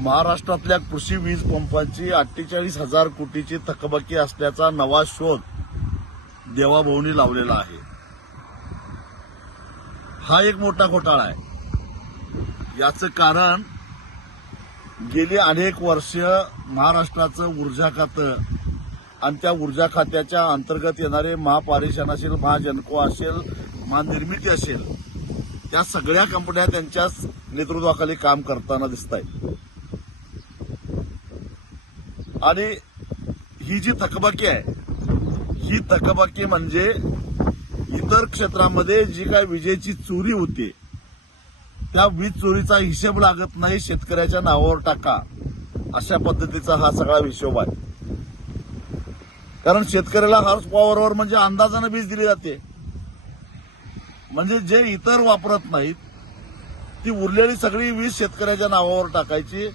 महाराष्ट्रातल्या कृषी वीज पंपांची 48,000 कोटीची थकबाकी असल्याचा नवा शोध देवाभाऊंनी लावलेला आहे. हा एक मोठा घोटाळा आहे. याचं कारण गेली अनेक वर्ष महाराष्ट्राचं ऊर्जा खातं आणि त्या ऊर्जा खात्याच्या अंतर्गत येणारे महापारेषण असेल, महाजनको असेल, महानिर्मिती असेल, त्या सगळ्या कंपन्या त्यांच्याच नेतृत्वाखाली काम करताना दिसत आहेत. आणि ही जी थकबाकी आहे, ही थकबाकी म्हणजे इतर क्षेत्रामध्ये जी काय विजेची चोरी होते त्या वीज चोरीचा हिशेब लागत नाही, शेतकऱ्याच्या नावावर टाका, अशा पद्धतीचा हा सगळा हिशोब आहे. कारण शेतकऱ्याला हॉर्स पॉवरवर म्हणजे अंदाजानं वीज दिली जाते. म्हणजे जे इतर वापरत नाहीत ती उरलेली सगळी वीज शेतकऱ्याच्या नावावर टाकायची,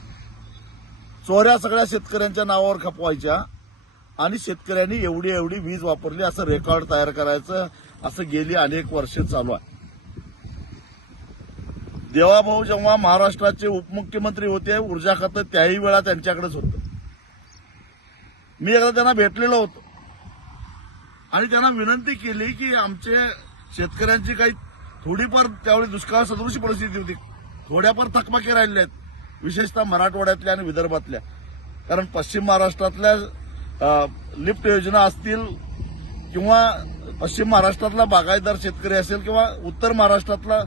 चोऱ्या सगळ्या शेतकऱ्यांच्या नावावर खपवायच्या आणि शेतकऱ्यांनी एवढी एवढी वीज वापरली असं रेकॉर्ड तयार करायचं, असं गेली अनेक वर्ष चालू आहे. देवाभाऊ जेव्हा महाराष्ट्राचे उपमुख्यमंत्री होते, ऊर्जा खातं त्याही वेळा त्यांच्याकडेच होतं. मी एकदा त्यांना भेटलेलो होतो आणि त्यांना विनंती केली की आमचे शेतकऱ्यांची काही थोडीफार त्यावेळी दुष्काळ सदृश परिस्थिती होती, थोड्याफार थकबाकी राहिल्या आहेत, विशेषतः मराठवाड्यातल्या आणि विदर्भातल्या. कारण पश्चिम महाराष्ट्रातल्या लिफ्ट योजना असतील किंवा पश्चिम महाराष्ट्रातला बागायतदार शेतकरी असेल किंवा उत्तर महाराष्ट्रातला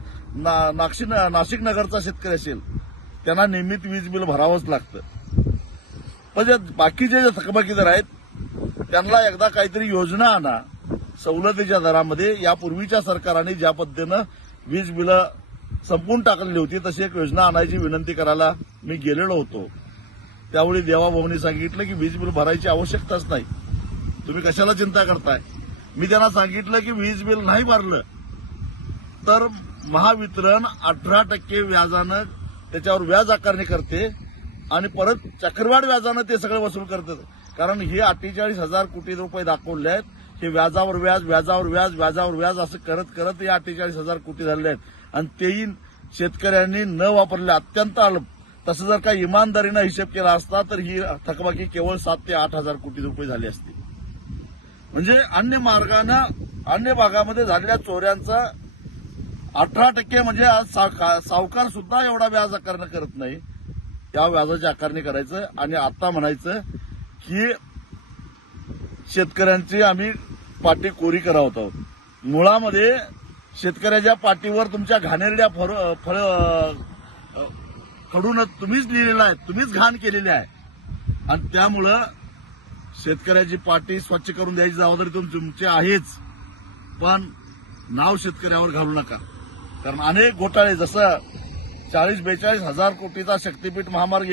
नाशिक नगरचा शेतकरी असेल, त्यांना नियमित वीज बिल भरावंच लागतं. पण बाकीचे जे थकबाकीदार आहेत त्यांना एकदा काहीतरी योजना आणा सवलतीच्या दरामध्ये. यापूर्वीच्या सरकारने ज्या पद्धतीनं वीज बिलं संपून टाकलेली होती तशी एक योजना आणायची विनंती करायला मी गेलेलो होतो. त्यावेळी देवाभाऊंनी सांगितलं की वीज बिल भरायची आवश्यकताच नाही, तुम्ही कशाला चिंता करताय. मी त्यांना सांगितलं की वीज बिल नाही भरलं तर महावितरण 18% व्याजानं त्याच्यावर व्याज आकारणी करते आणि परत चक्रवाढ व्याजानं ते सगळं वसूल करतात. कारण हे 48,000 कोटी रुपये दाखवले आहेत, हे व्याजावर व्याज, व्याजावर व्याज, व्याजावर व्याज असं करत करत हे 48,000 कोटी झाले आहेत. आणि तेही शेतकऱ्यांनी न वापरले, अत्यंत अल्प. तसं जर काही इमानदारीनं हिशेब केला असता तर ही थकबाकी केवळ 7,000 ते 8,000 कोटी रुपये झाली असती. म्हणजे अन्य भागामध्ये झालेल्या चोऱ्यांचा 18% म्हणजे आज सावकार सुद्धा एवढा व्याज आकारणी करत नाही, त्या व्याजाची आकारणी करायचं आणि आता म्हणायचं की शेतकऱ्यांची आम्ही पाटी कोरी करत आहोत. मुळामध्ये शेतकऱ्याच्या पाठीवर तुमच्या घाणेरड्या फळ कडून तुम्हीच लिहिलेलं आहे, तुम्हीच घाण केलेली आहे. आणि त्यामुळं शेतकऱ्याची पाटी स्वच्छ करून द्यायची जबाबदारी तुमची आहेच, पण नाव शेतकऱ्यावर घालू नका. कारण अनेक घोटाळे, जसं 40-42 हजार कोटीचा शक्तीपीठ महामार्ग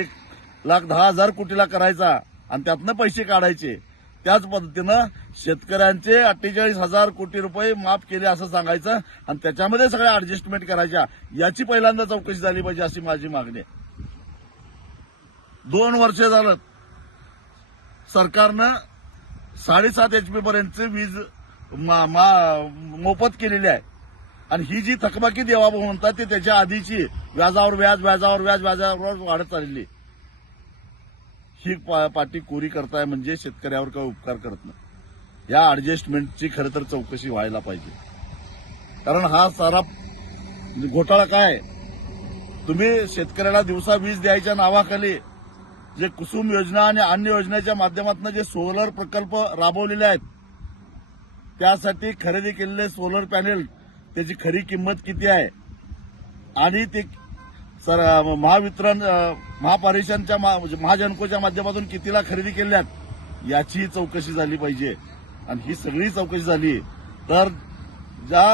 1,10,000 कोटीला करायचा आणि त्यातनं पैसे काढायचे, त्याच पद्धतीनं शेतकऱ्यांचे 48,000 कोटी रुपये माफ केले असं सांगायचं आणि त्याच्यामध्ये सगळ्या अडजस्टमेंट करायच्या. याची पहिल्यांदा चौकशी झाली पाहिजे अशी माझी मागणी आहे. 2 वर्ष झालं सरकारनं 7.5 HP पर्यंतची वीज मोफत केलेली आहे आणि ही जी थकबाकी देवाभाऊ म्हणतात ते त्याच्या आधीची व्याजावर व्याज, व्याजावर व्याज, व्याजावर वाढत चाललेली. ही पाटी कोरी करताय म्हणजे शेतकऱ्यावर काही उपकार करत नाही. या अडजस्टमेंटची खरं तर चौकशी व्हायला पाहिजे. कारण हा सारा घोटाळा काय, तुम्ही शेतकऱ्याला दिवसा वीज द्यायच्या नावाखाली जे कुसुम योजना आणि अन्य योजनेच्या माध्यमातून जे सोलर प्रकल्प राबवलेले आहेत, त्यासाठी खरेदी केलेले सोलर पॅनेल त्याची खरी किंमत किती आहे आणि ते महावितरण महापारेषणच्या महाजनकोच्या माध्यमातून कितीला खरेदी केल्यात याची चौकशी झाली पाहिजे. आणि ही सगळी चौकशी झाली तर ज्या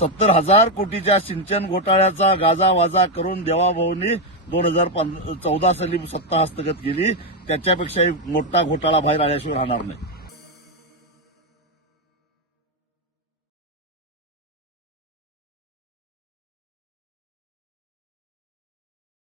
70,000 कोटीच्या सिंचन घोटाळ्याचा गाजावाजा करून देवाभाऊंनी 2014 साली सत्ता हस्तगत केली, त्याच्यापेक्षाही मोठा घोटाळा बाहेर आल्याशिवाय राहणार नाही.